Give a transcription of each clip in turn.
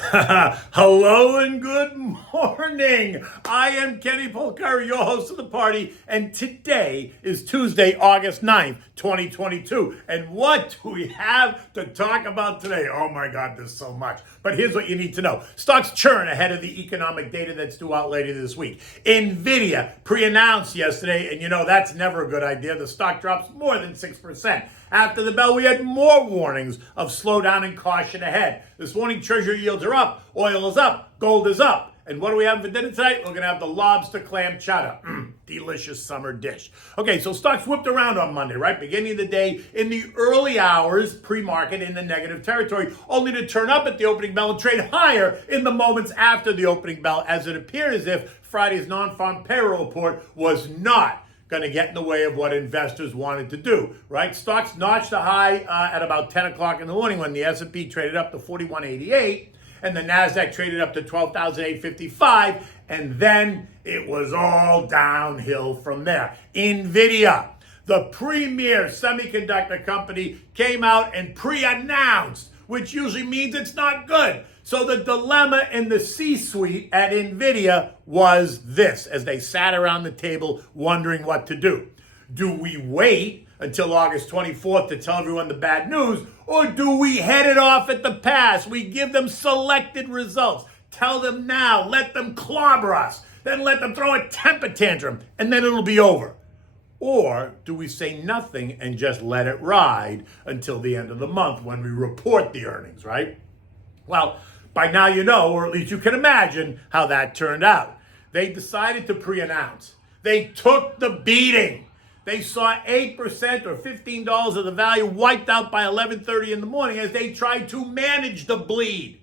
Hello and good morning. I am Kenny Polcari, your host of the party, and today is Tuesday, August 9th, 2022. And what do we have to talk about today? Oh my God, there's so much. But here's what you need to know. Stocks churn ahead of the economic data that's due out later this week. Nvidia pre-announced yesterday, and you know that's never a good idea. The stock drops more than 6%. After the bell, we had more warnings of slowdown and caution ahead. This morning, Treasury yields are up, oil is up, gold is up. And what do we have for dinner tonight? We're going to have the lobster clam chowder. Delicious summer dish. Okay, so stocks whipped around on Monday, right? Beginning of the day in the early hours, pre-market in the negative territory, only to turn up at the opening bell and trade higher in the moments after the opening bell, as it appeared as if Friday's non-farm payroll report was not going to get in the way of what investors wanted to do, right? Stocks notched a high at about 10 o'clock in the morning when the S&P traded up to 4188 and the NASDAQ traded up to 12,855, and then it was all downhill from there. Nvidia, the premier semiconductor company, came out and pre-announced, which usually means it's not good. So the dilemma in the C-suite at Nvidia was this, as they sat around the table wondering what to do. Do we wait until August 24th to tell everyone the bad news, or do we head it off at the pass? We give them selected results. Tell them now, let them clobber us, then let them throw a temper tantrum, and then it'll be over. Or do we say nothing and just let it ride until the end of the month when we report the earnings, right? Well, by now you know, or at least you can imagine how that turned out. They decided to pre-announce. They took the beating. They saw 8% or $15 of the value wiped out by 11:30 in the morning as they tried to manage the bleed.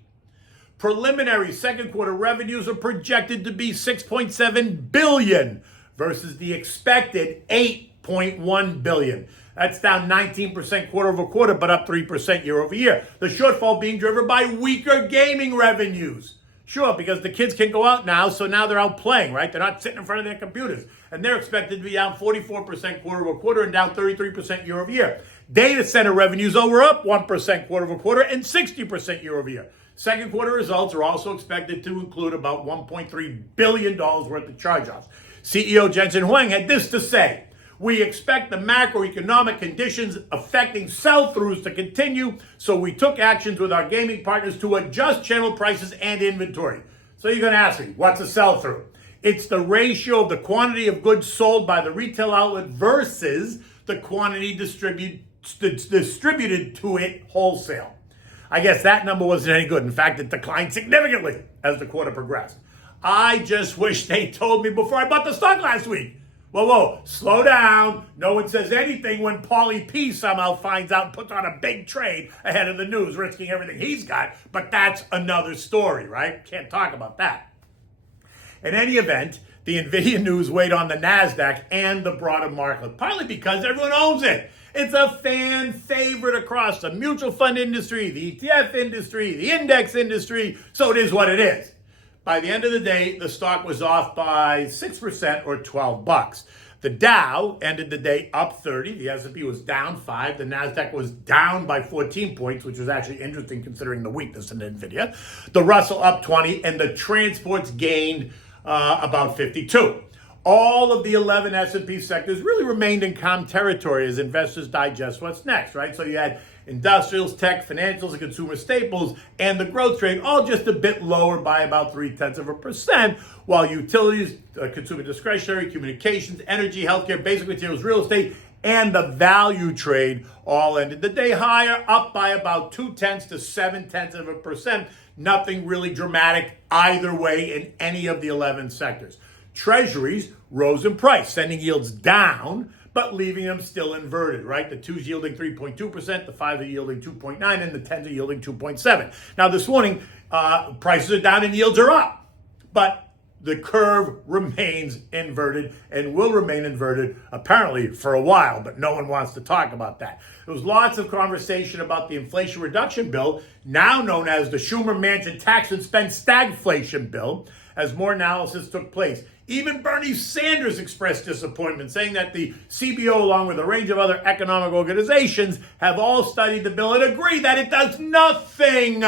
Preliminary second quarter revenues are projected to be $6.7 billion versus the expected $8.1 billion. That's down 19% quarter over quarter, but up 3% year over year. The shortfall being driven by weaker gaming revenues. Sure, because the kids can go out now, so now they're out playing, right? They're not sitting in front of their computers. And they're expected to be down 44% quarter over quarter and down 33% year over year. Data center revenues were up 1% quarter over quarter and 60% year over year. Second quarter results are also expected to include about $1.3 billion worth of charge-offs. CEO Jensen Huang had this to say: "We expect the macroeconomic conditions affecting sell-throughs to continue, so we took actions with our gaming partners to adjust channel prices and inventory." So you're going to ask me, what's a sell-through? It's the ratio of the quantity of goods sold by the retail outlet versus the quantity distributed to it wholesale. I guess that number wasn't any good. In fact, it declined significantly as the quarter progressed. I just wish they told me before I bought the stock last week. Whoa, slow down. No one says anything when Paulie P somehow finds out and puts on a big trade ahead of the news, risking everything he's got. But that's another story, right? Can't talk about that. In any event, the Nvidia news weighed on the NASDAQ and the broader market, partly because everyone owns it. It's a fan favorite across the mutual fund industry, the ETF industry, the index industry, so it is what it is. By the end of the day, the stock was off by 6% or $12. The Dow ended the day up 30. The S&P was down 5. The NASDAQ was down by 14 points, which was actually interesting considering the weakness in Nvidia. The Russell up 20, and the transports gained about 52. All of the 11 S&P sectors really remained in calm territory as investors digest what's next, right? So you had industrials, tech, financials, and consumer staples, and the growth trade all just a bit lower by about 0.3%, while utilities, consumer discretionary, communications, energy, healthcare, basic materials, real estate, and the value trade all ended the day higher, up by about 0.2 to 0.7%. Nothing really dramatic either way in any of the 11 sectors. Treasuries rose in price, sending yields down, but leaving them still inverted, right? The 2's yielding 3.2%, the 5's are yielding 2.9%, and the 10's are yielding 2.7%. Now this morning, prices are down and yields are up, but the curve remains inverted and will remain inverted apparently for a while, but no one wants to talk about that. There was lots of conversation about the Inflation Reduction Bill, now known as the Schumer-Manchin Tax and Spend Stagflation Bill, as more analysis took place. Even Bernie Sanders expressed disappointment, saying that the CBO, along with a range of other economic organizations, have all studied the bill and agree that it does nothing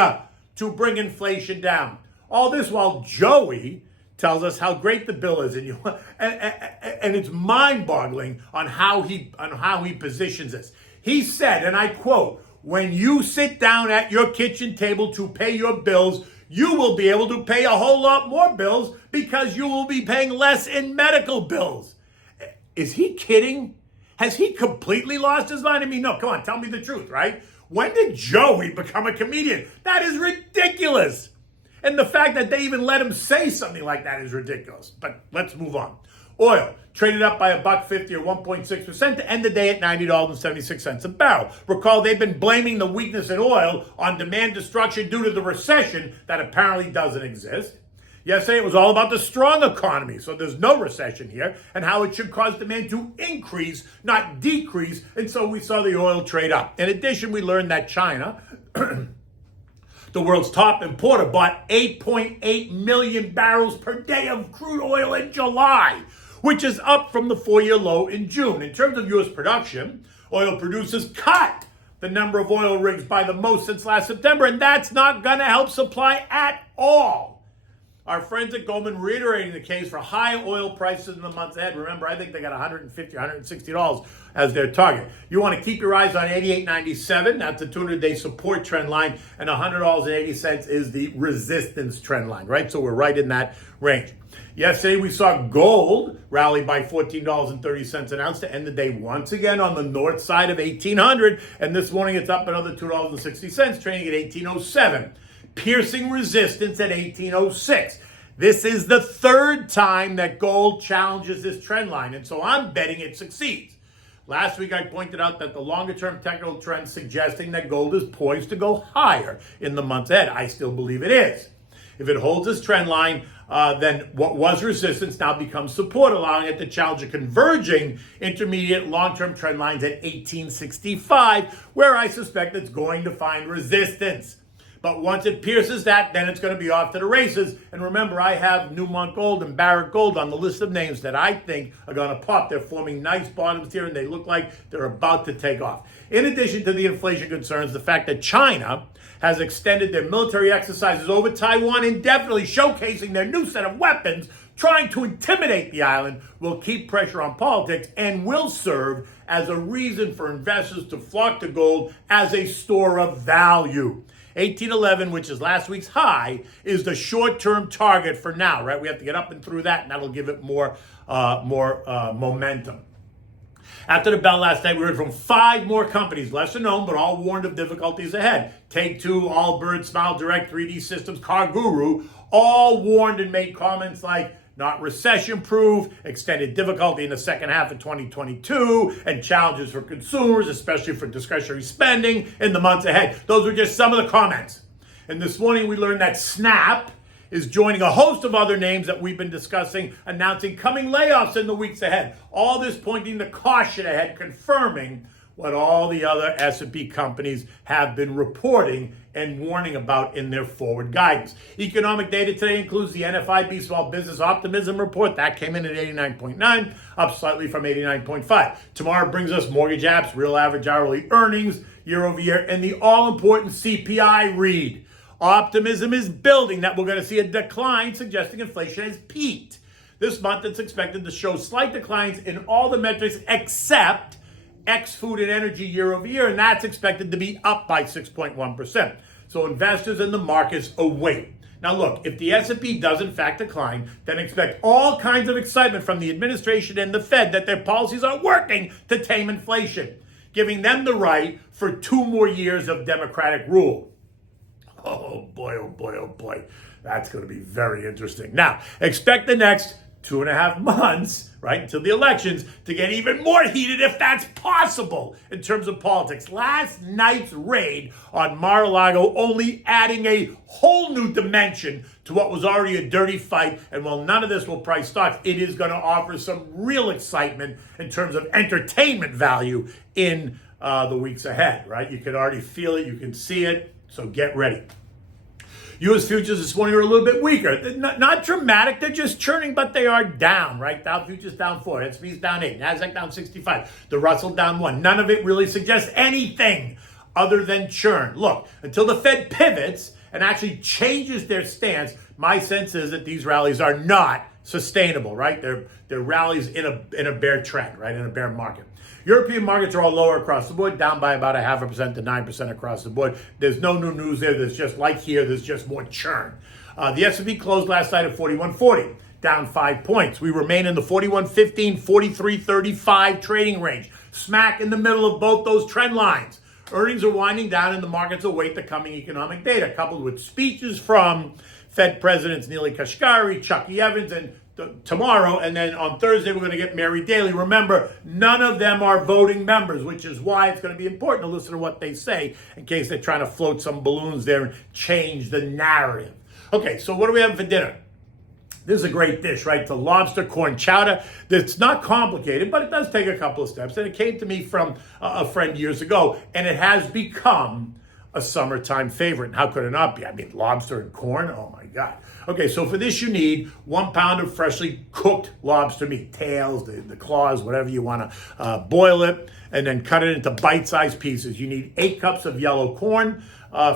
to bring inflation down. All this while Joey tells us how great the bill is, and it's mind-boggling on how he positions this. He said, and I quote, "When you sit down at your kitchen table to pay your bills, you will be able to pay a whole lot more bills because you will be paying less in medical bills." Is he kidding? Has he completely lost his mind? I mean, no, come on, tell me the truth, right? When did Joey become a comedian? That is ridiculous. And the fact that they even let him say something like that is ridiculous. But let's move on. Oil traded up by $1.50 or 1.6% to end the day at $90.76 a barrel. Recall, they've been blaming the weakness in oil on demand destruction due to the recession that apparently doesn't exist. Yesterday, it was all about the strong economy, so there's no recession here, and how it should cause demand to increase, not decrease, and so we saw the oil trade up. In addition, we learned that China, the world's top importer, bought 8.8 million barrels per day of crude oil in July, which is up from the 4-year low in June. In terms of U.S. production, oil producers cut the number of oil rigs by the most since last September, and that's not going to help supply at all. Our friends at Goldman reiterating the case for high oil prices in the months ahead. Remember, I think they got $150, $160 as their target. You want to keep your eyes on 88.97. That's the 200-day support trend line, and $100.80 is the resistance trend line, right? So we're right in that range. Yesterday, we saw gold rally by $14.30 an ounce to end the day once again on the north side of 1,800. And this morning, it's up another $2.60, trading at 1807. Piercing resistance at 1806. This is the third time that gold challenges this trend line, and so I'm betting it succeeds. Last week, I pointed out that the longer-term technical trend suggesting that gold is poised to go higher in the months ahead. I still believe it is. If it holds this trend line, then what was resistance now becomes support, allowing it to challenge a converging intermediate long-term trend lines at 1865, where I suspect it's going to find resistance. But once it pierces that, then it's going to be off to the races. And remember, I have Newmont Gold and Barrick Gold on the list of names that I think are going to pop. They're forming nice bottoms here, and they look like they're about to take off. In addition to the inflation concerns, the fact that China has extended their military exercises over Taiwan indefinitely, showcasing their new set of weapons, trying to intimidate the island, will keep pressure on politics and will serve as a reason for investors to flock to gold as a store of value. 1811, which is last week's high, is the short-term target for now, right? We have to get up and through that, and that'll give it more momentum. After the bell last night, we heard from 5 more companies, lesser known, but all warned of difficulties ahead. Take-Two, Allbirds, Smile Direct, 3D Systems, Car Guru, all warned and made comments like, not recession-proof, extended difficulty in the second half of 2022, and challenges for consumers, especially for discretionary spending in the months ahead. Those were just some of the comments. And this morning we learned that Snap is joining a host of other names that we've been discussing, announcing coming layoffs in the weeks ahead. All this pointing to caution ahead, confirming what all the other S&P companies have been reporting and warning about in their forward guidance. Economic data today includes the NFIB Small Business Optimism Report. That came in at 89.9, up slightly from 89.5. Tomorrow brings us mortgage apps, real average hourly earnings year over year, and the all-important CPI read. Optimism is building that we're going to see a decline, suggesting inflation has peaked. This month, it's expected to show slight declines in all the metrics except ex-food and energy year over year, and that's expected to be up by 6.1%. So investors in the markets await. Now look, if the S&P does in fact decline, then expect all kinds of excitement from the administration and the Fed that their policies are working to tame inflation, giving them the right for 2 more years of Democratic rule. Oh boy, oh boy, oh boy. That's going to be very interesting. Now, expect the next 2.5 months, right, until the elections, to get even more heated if that's possible in terms of politics. Last night's raid on Mar-a-Lago only adding a whole new dimension to what was already a dirty fight. And while none of this will price stocks, it is going to offer some real excitement in terms of entertainment value in the weeks ahead, right? You can already feel it. You can see it. So get ready. U.S. futures this morning are a little bit weaker. Not dramatic, they're just churning, but they are down, right? Dow futures down 4, S&P's down 8, Nasdaq down 65, the Russell down 1. None of it really suggests anything other than churn. Look, until the Fed pivots and actually changes their stance, my sense is that these rallies are not sustainable, right? They're rallies in a bear trend, right? In a bear market. European markets are all lower across the board, down by about 0.5% to 9% across the board. There's no new news there. There's just, like here, there's just more churn. The S&P closed last night at 4140, down 5 points. We remain in the 4115, 4335 trading range, smack in the middle of both those trend lines. Earnings are winding down and the markets await the coming economic data, coupled with speeches from Fed Presidents Neely Kashkari, Chucky Evans, and tomorrow, and then on Thursday we're going to get Mary Daly. Remember, none of them are voting members, which is why it's going to be important to listen to what they say in case they're trying to float some balloons there and change the narrative. Okay, so what are we having for dinner? This is a great dish, right? The lobster corn chowder. It's not complicated, but it does take a couple of steps. And it came to me from a friend years ago, and it has become a summertime favorite. How could it not be? I mean, lobster and corn, oh my God. Okay, so for this you need 1 pound of freshly cooked lobster meat, tails, the claws, whatever you want to boil it, and then cut it into bite-sized pieces. You need 8 cups of yellow corn,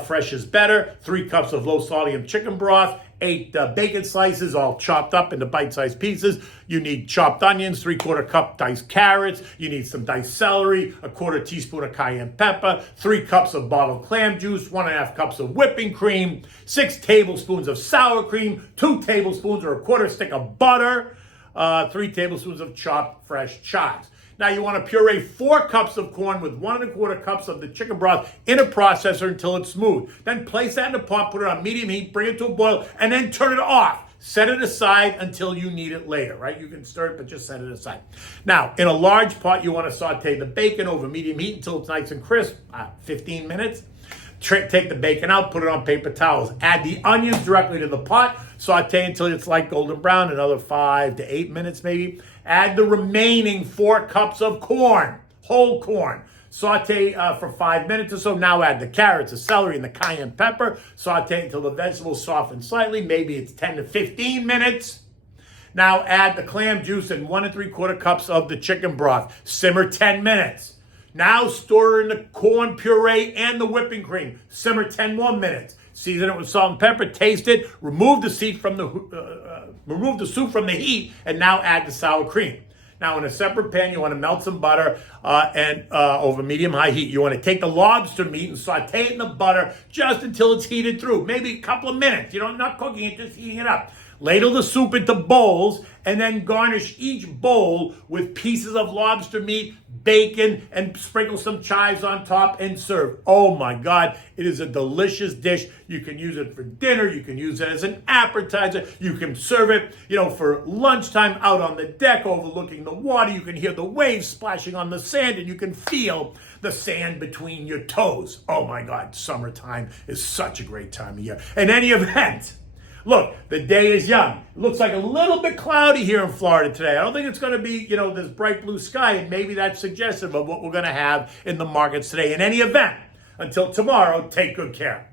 fresh is better, 3 cups of low-sodium chicken broth, 8 bacon slices all chopped up into bite-sized pieces. You need chopped onions, 3/4 cup diced carrots. You need some diced celery, 1/4 teaspoon of cayenne pepper, 3 cups of bottled clam juice, 1.5 cups of whipping cream, 6 tablespoons of sour cream, 2 tablespoons or 1/4 stick of butter, 3 tablespoons of chopped fresh chives. Now you want to puree 4 cups of corn with 1.25 cups of the chicken broth in a processor until it's smooth. Then place that in a pot, put it on medium heat, bring it to a boil, and then turn it off. Set it aside until you need it later, right? You can stir it, but just set it aside. Now, in a large pot, you want to saute the bacon over medium heat until it's nice and crisp, 15 minutes. Take the bacon out, put it on paper towels. Add the onions directly to the pot. Saute until it's light golden brown, another 5 to 8 minutes maybe. Add the remaining 4 cups of corn, whole corn. Saute for 5 minutes or so. Now add the carrots, the celery, and the cayenne pepper. Saute until the vegetables soften slightly. Maybe it's 10 to 15 minutes. Now add the clam juice and 1 3/4 cups of the chicken broth. Simmer 10 minutes. Now stir in the corn puree and the whipping cream. Simmer 10 more minutes. Season it with salt and pepper. Taste it. Remove the soup from the heat, and now add the sour cream. Now in a separate pan, you want to melt some butter and over medium-high heat. You want to take the lobster meat and saute it in the butter just until it's heated through. Maybe a couple of minutes. You know, not cooking it, just heating it up. Ladle the soup into bowls and then garnish each bowl with pieces of lobster meat, bacon, and sprinkle some chives on top and serve. Oh my God, it is a delicious dish. You can use it for dinner. You can use it as an appetizer. You can serve it, for lunchtime out on the deck overlooking the water. You can hear the waves splashing on the sand and you can feel the sand between your toes. Oh my God, summertime is such a great time of year. In any event, look, the day is young. It looks like a little bit cloudy here in Florida today. I don't think it's going to be, this bright blue sky, and maybe that's suggestive of what we're going to have in the markets today. In any event, until tomorrow, take good care.